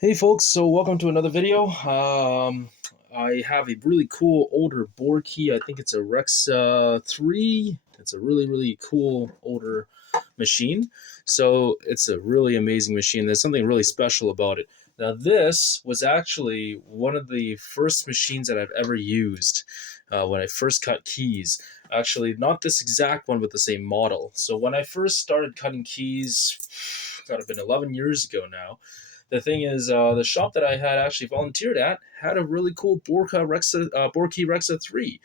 Hey folks, so welcome to another video. I have a really cool older Borkey. I think it's a Rex 3. It's a really cool older machine. So it's a really amazing machine. There's something really special about it. Now this was actually one of the first machines that I've ever used when I first cut keys. Actually, not this exact one, but the same model. So when I first started cutting keys, gotta have been 11 years ago now. The thing is, the shop that I had actually volunteered at had a really cool Borkey Rexa 3.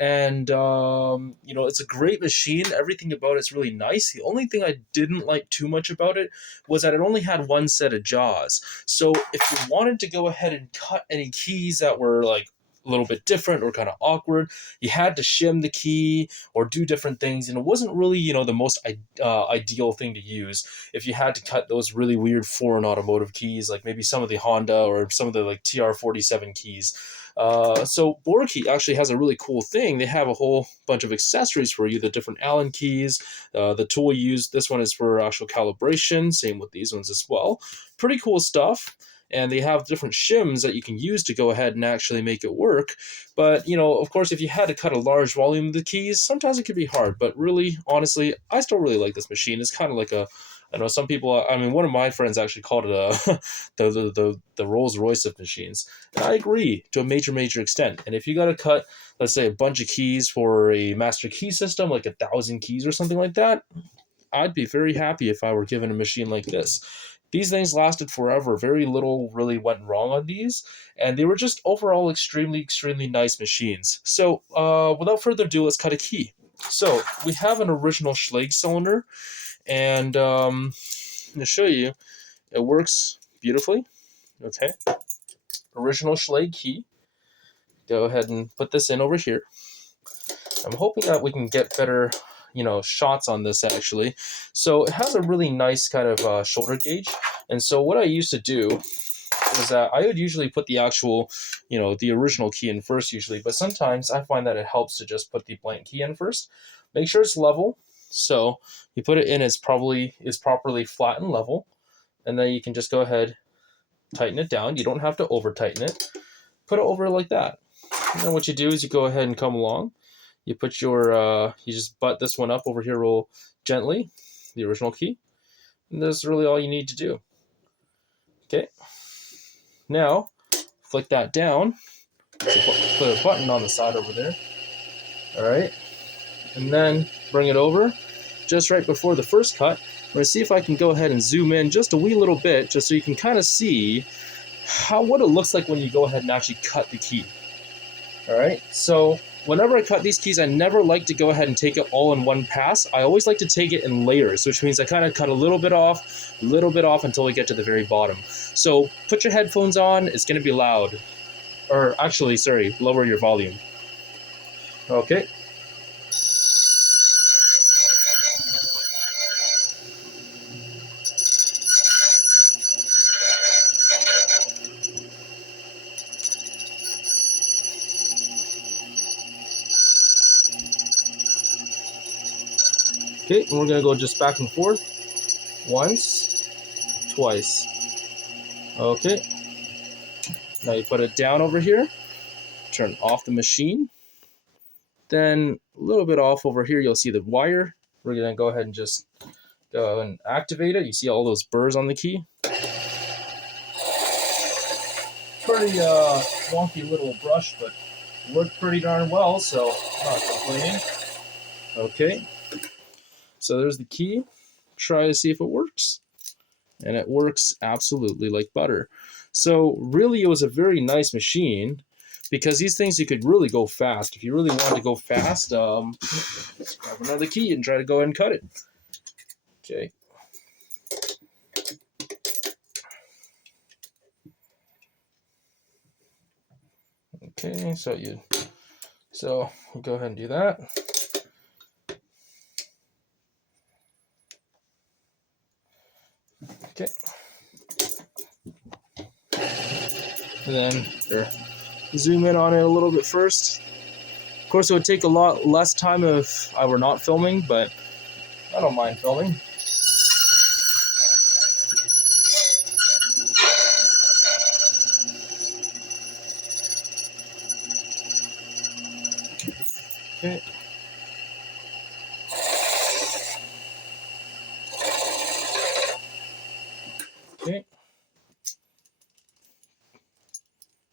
And, it's a great machine. Everything about it's really nice. The only thing I didn't like too much about it was that it only had one set of jaws. So if you wanted to go ahead and cut any keys that were like a little bit different or kind of awkward, you had to shim the key or do different things. And it wasn't really, the most ideal thing to use if you had to cut those really weird foreign automotive keys, like maybe some of the Honda or some of the like TR-47 keys. So Borkey actually has a really cool thing. They have a whole bunch of accessories for you, the different Allen keys, the tool you use. This one is for actual calibration. Same with these ones as well. Pretty cool stuff. And they have different shims that you can use to go ahead and actually make it work. But, of course, if you had to cut a large volume of the keys, sometimes it could be hard. But really, honestly, I still really like this machine. It's kind of like I know some people. I mean, one of my friends actually called it the Rolls Royce of machines, and I agree to a major extent. And if you got to cut, let's say, a bunch of keys for a master key system, like 1,000 keys or something like that, I'd be very happy if I were given a machine like this. These things lasted forever. Very little really went wrong on these, and they were just overall extremely nice machines. So, without further ado, let's cut a key. So we have an original Schlage cylinder, and I'm going to show you. It works beautifully. Okay, original Schlage key. Go ahead and put this in over here. I'm hoping that we can get better, shots on this actually. So it has a really nice kind of shoulder gauge. And so what I used to do is that I would usually put the actual, the original key in first usually, but sometimes I find that it helps to just put the blank key in first. Make sure it's level. So you put it in as properly flat and level, and then you can just go ahead, tighten it down. You don't have to over tighten it. Put it over like that. And then what you do is you go ahead and come along. You put you just butt this one up over here real gently, the original key, and that's really all you need to do. Okay. Now, flick that down. So put a button on the side over there. All right. And then bring it over just right before the first cut. I'm going to see if I can go ahead and zoom in just a wee little bit, just so you can kind of see what it looks like when you go ahead and actually cut the key. All right. So whenever I cut these keys, I never like to go ahead and take it all in one pass. I always like to take it in layers, which means I kind of cut a little bit off until we get to the very bottom. So put your headphones on. It's going to be loud. Or actually, sorry, lower your volume. Okay. Okay, and we're going to go just back and forth. Once, twice. Okay. Now you put it down over here. Turn off the machine. Then a little bit off over here, you'll see the wire. We're going to go ahead and just go and activate it. You see all those burrs on the key? Pretty wonky little brush, but worked pretty darn well, so I'm not complaining. Okay. So there's the key. Try to see if it works. And it works absolutely like butter. So really, it was a very nice machine, because these things, you could really go fast. If you really wanted to go fast, just grab another key and try to go ahead and cut it. Okay. Okay, so you go ahead and do that. Okay. And then zoom in on it a little bit first. Of course, it would take a lot less time if I were not filming, but I don't mind filming. Okay. Okay.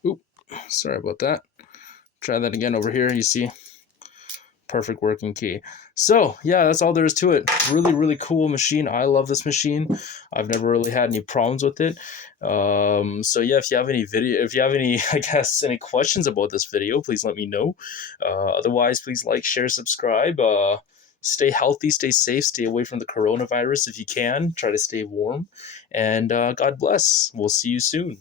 Oop, sorry about that. Try that again over here. You see, perfect working key. So yeah, that's all there is to it. Really, really cool machine. I love this machine. I've never really had any problems with it. So yeah, if you have any I guess any questions about this video, please let me know. Otherwise, please like, share, subscribe. Stay healthy, stay safe, stay away from the coronavirus if you can. Try to stay warm, and God bless. We'll see you soon.